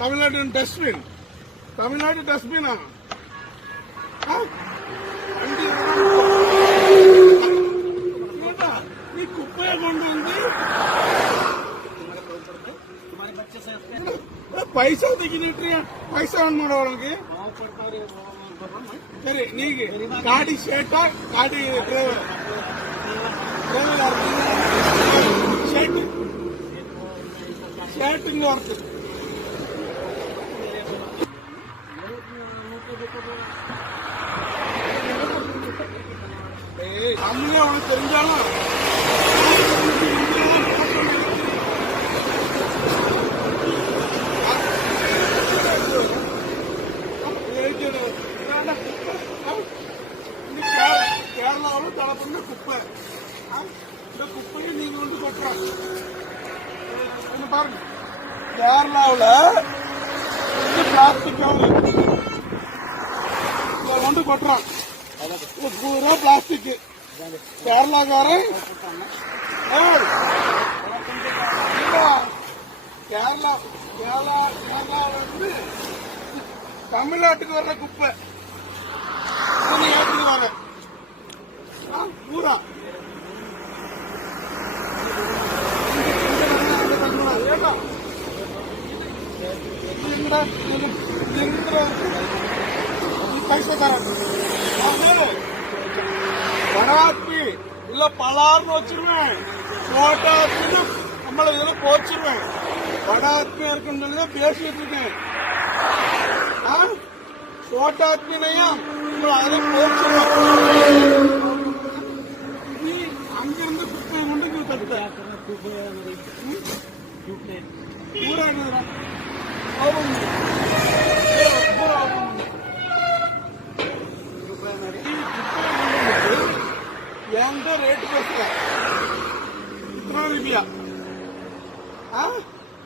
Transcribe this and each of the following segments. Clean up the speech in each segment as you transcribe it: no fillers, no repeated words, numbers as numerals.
Tamil Nadu dustbin, Tamil Nadu டஸ்ட்பினா? நீ குப்பையை கொண்டு வந்து पैसा दिखी पैसा उनके सर नी गाड़ी शेट गाड़ी ड्राइवर शेट शेट वर्क हमने தெரிஞ்சாலும் கேரளாவில் தரப்புங்க குப்பை இந்த குப்பையை நீங்க வந்து கொட்டுறாங்க பாருங்க. கேரளாவில் பிளாஸ்டிக் வந்து கொட்டுறான் பூரா பிளாஸ்டிக். கேரளாக்காரன் கேரளா கேரளா கேரளாவில் வந்து தமிழ்நாட்டுக்கு வர்ற குப்பை ஏற்றுக்கு வர பூரா வடாத்மி இல்ல பலார்னு வச்சிருவேன், சோட்டாத்மின்னு நம்மள இதுல போச்சிருவேன். வடாத்மியா இருக்குன்னு சொல்லிதான் பேசிட்டு இருக்கேன். சோட்டாத்மினையா அதை போச்சிருவேன். நீ அங்கிருந்து குப்பையை கொண்டு நீ தடுத்த எந்த ரேட்டு பேசுற இத்தனை ரூபியா?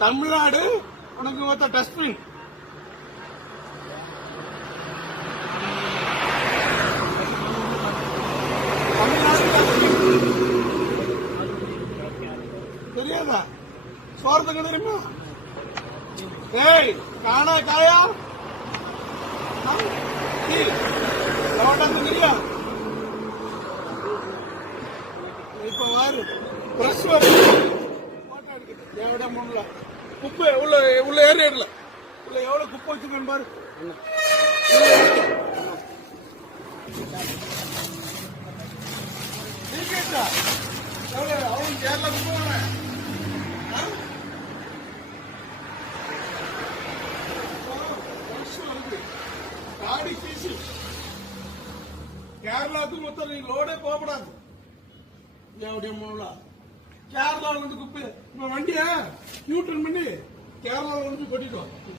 தமிழ்நாடு உனக்கு ஒருத்த டஸ்ட்பின் தெரியாதா? சோரத்துக்கு தெரியுமா? ஏய் காணா காயா தெரியா? இப்ப வாரு பிரஷ் போட்டோ எடுக்குது எவ்வளோ முன்ன குப்பை உள்ள உள்ள ஏரியாடல உள்ள எவ்வளவு குப்பை வச்சுக்கணும் பாரு. அவன் கேரளா குப்பை गाड़ी फीस கேரளாவுக்கு மொத்தம் நீங்க லோடே போகப்படாது. கேரளாவில் வந்து குப்பை வண்டிய நியூட்ரன் பண்ணி கேரளாவில் வந்து கொட்டிட்டோம்.